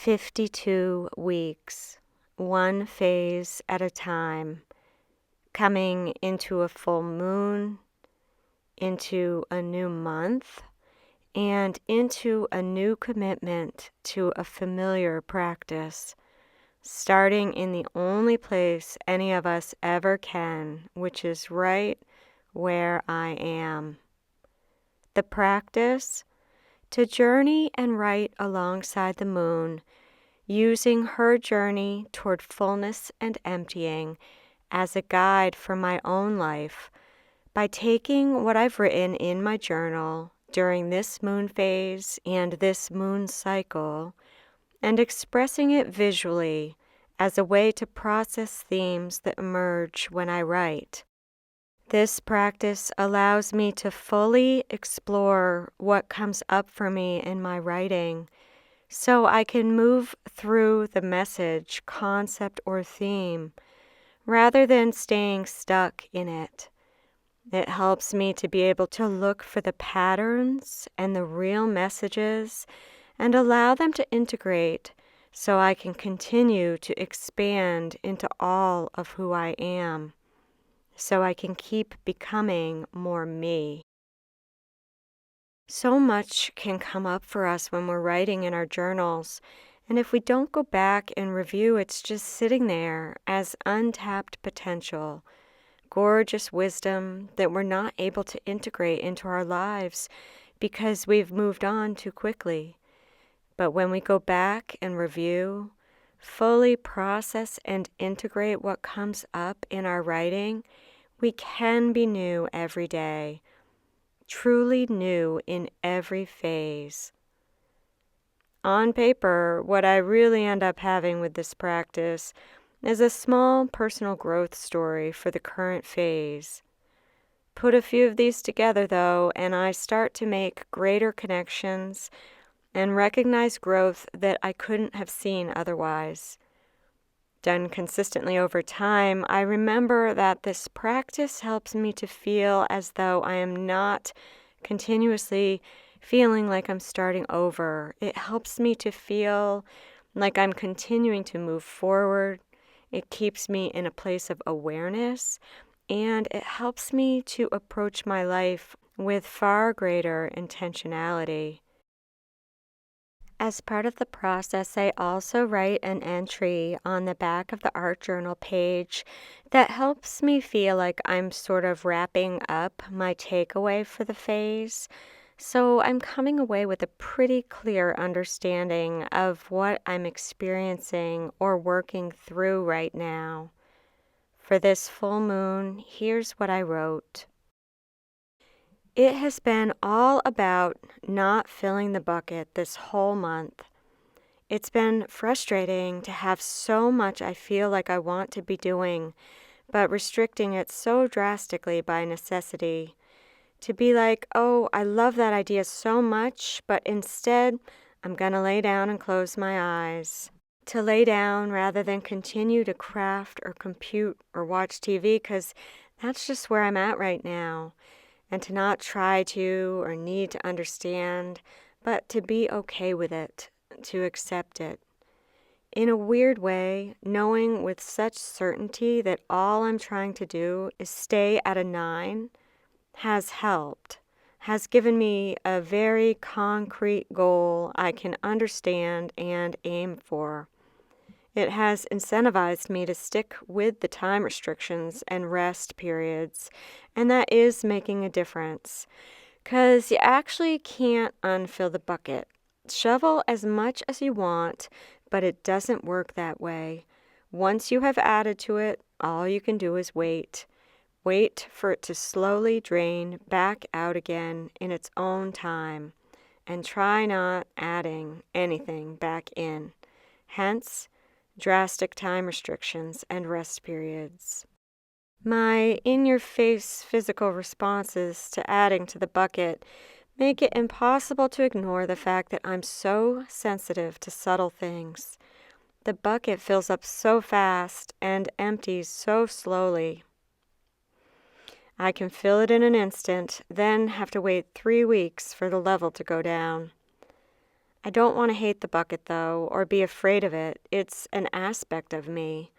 52 weeks, one phase at a time, coming into a full moon, into a new month, and into a new commitment to a familiar practice, starting in the only place any of us ever can, which is right where I am. The practice to journey and write alongside the moon, using her journey toward fullness and emptying as a guide for my own life by taking what I've written in my journal during this moon phase and this moon cycle and expressing it visually as a way to process themes that emerge when I write. This practice allows me to fully explore what comes up for me in my writing so I can move through the message, concept, or theme rather than staying stuck in it. It helps me to be able to look for the patterns and the real messages and allow them to integrate so I can continue to expand into all of who I am, so I can keep becoming more me. So much can come up for us when we're writing in our journals, and if we don't go back and review, it's just sitting there as untapped potential, gorgeous wisdom that we're not able to integrate into our lives because we've moved on too quickly. But when we go back and review, fully process and integrate what comes up in our writing, we can be new every day, truly new in every phase. On paper, what I really end up having with this practice is a small personal growth story for the current phase. Put a few of these together, though, and I start to make greater connections and recognize growth that I couldn't have seen otherwise. Done consistently over time, I remember that this practice helps me to feel as though I am not continuously feeling like I'm starting over. It helps me to feel like I'm continuing to move forward. It keeps me in a place of awareness, and it helps me to approach my life with far greater intentionality. As part of the process, I also write an entry on the back of the art journal page that helps me feel like I'm sort of wrapping up my takeaway for the phase. So I'm coming away with a pretty clear understanding of what I'm experiencing or working through right now. For this full moon, here's what I wrote. It has been all about not filling the bucket this whole month. It's been frustrating to have so much I feel like I want to be doing, but restricting it so drastically by necessity. To be like, oh, I love that idea so much, but instead I'm going to lay down and close my eyes. To lay down rather than continue to craft or compute or watch TV because that's just where I'm at right now. And to not try to or need to understand, but to be okay with it, to accept it. In a weird way, knowing with such certainty that all I'm trying to do is stay at a 9 has helped, has given me a very concrete goal I can understand and aim for. It has incentivized me to stick with the time restrictions and rest periods, and that is making a difference. Because you actually can't unfill the bucket. Shovel as much as you want, but it doesn't work that way. Once you have added to it, all you can do is wait. Wait for it to slowly drain back out again in its own time, and try not adding anything back in. Hence, drastic time restrictions and rest periods. My in-your-face physical responses to adding to the bucket make it impossible to ignore the fact that I'm so sensitive to subtle things. The bucket fills up so fast and empties so slowly. I can fill it in an instant, then have to wait 3 weeks for the level to go down. I don't want to hate the bucket, though, or be afraid of it. It's an aspect of me.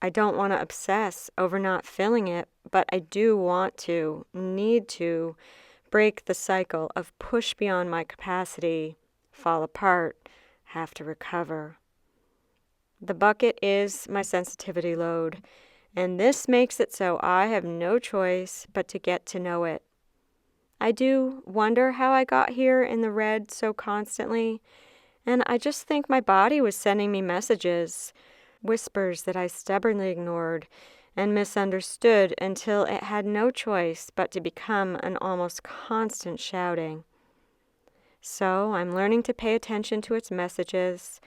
I don't want to obsess over not filling it, but I do want to, need to, break the cycle of push beyond my capacity, fall apart, have to recover. The bucket is my sensitivity load, and this makes it so I have no choice but to get to know it. I do wonder how I got here in the red so constantly, and I just think my body was sending me messages, whispers that I stubbornly ignored and misunderstood until it had no choice but to become an almost constant shouting. So I'm learning to pay attention to its messages,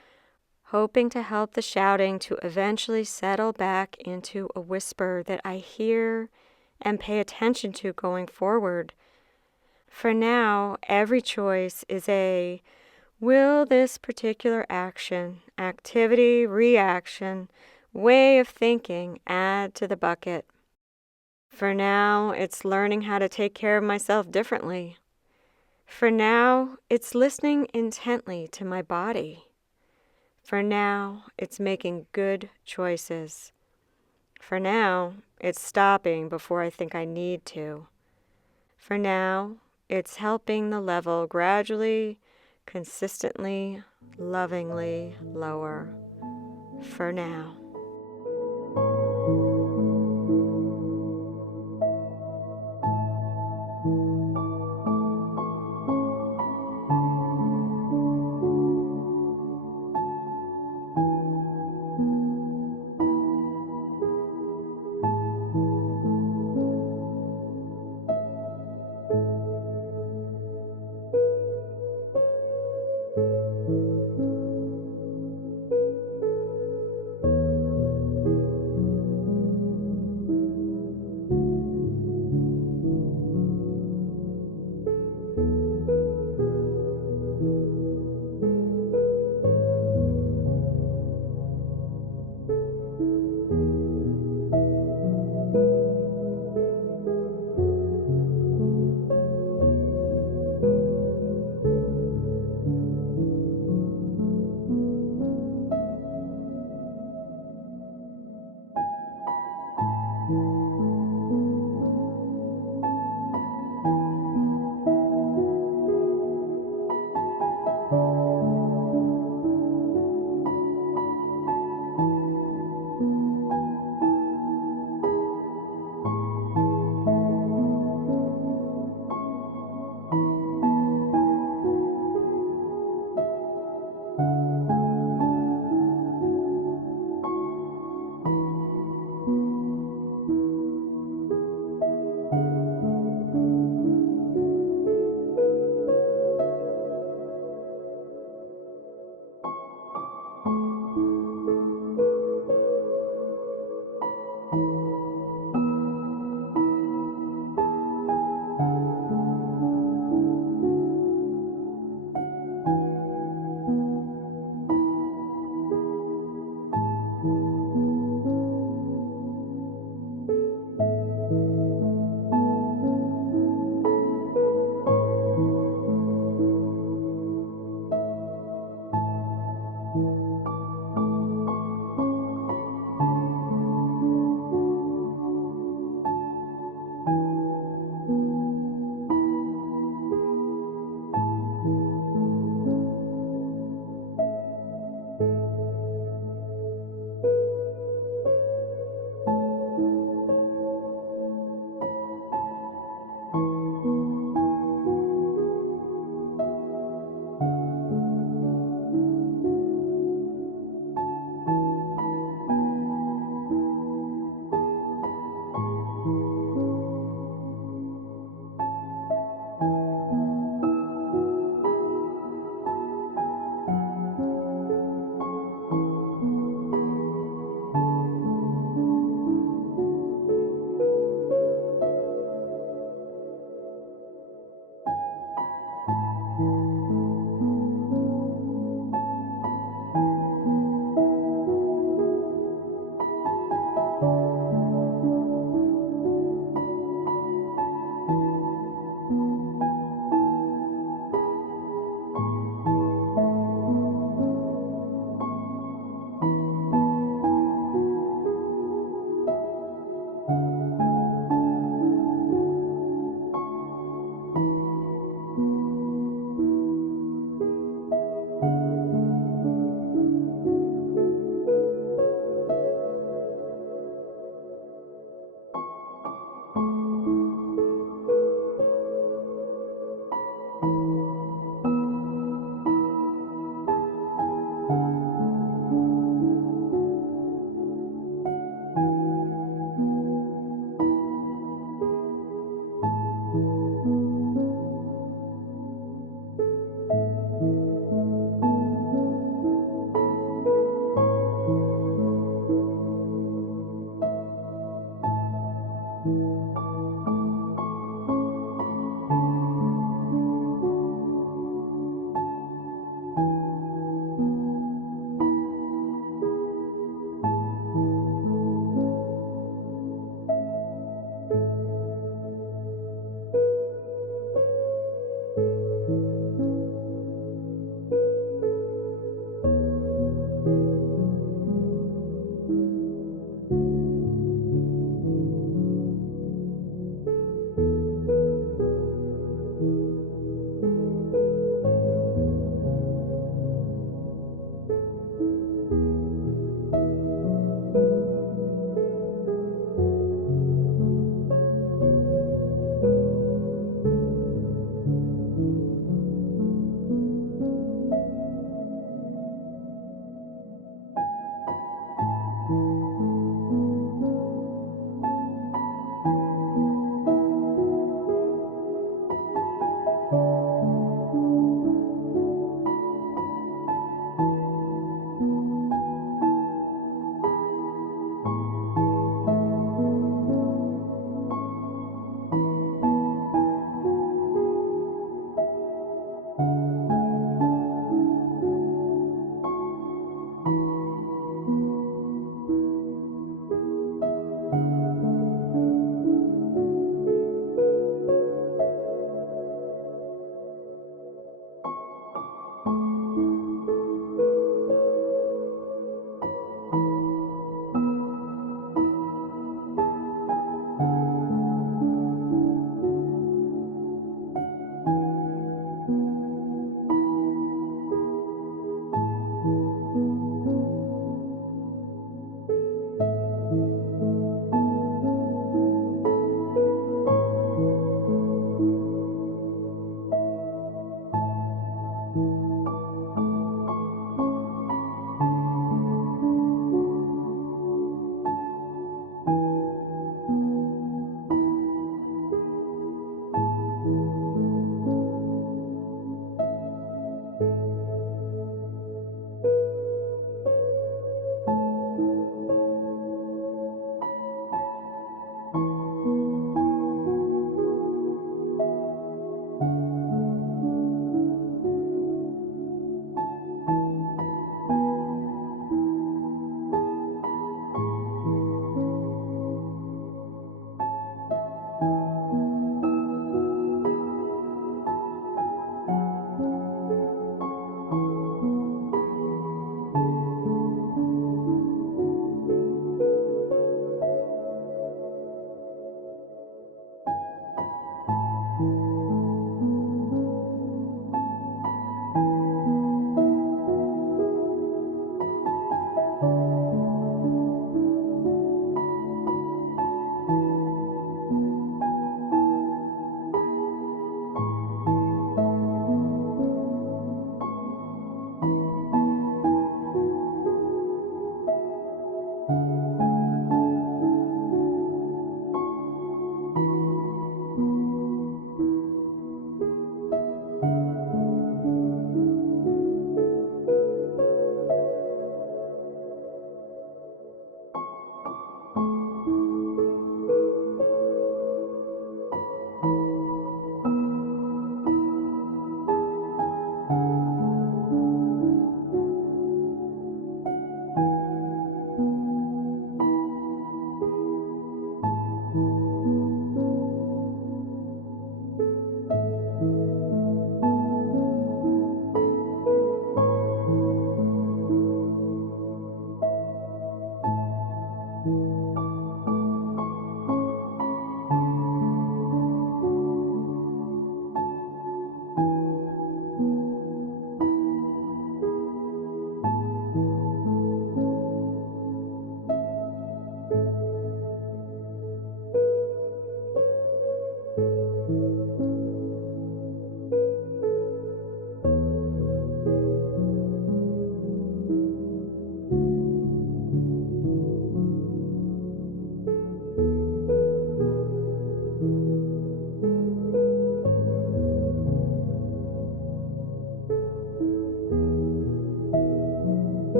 hoping to help the shouting to eventually settle back into a whisper that I hear and pay attention to going forward. For now, every choice is a will this particular action, activity, reaction, way of thinking add to the bucket? For now, it's learning how to take care of myself differently. For now, it's listening intently to my body. For now, it's making good choices. For now, it's stopping before I think I need to. For now, it's helping the level gradually, consistently, lovingly lower. For now.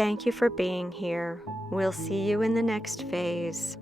Thank you for being here. We'll see you in the next phase.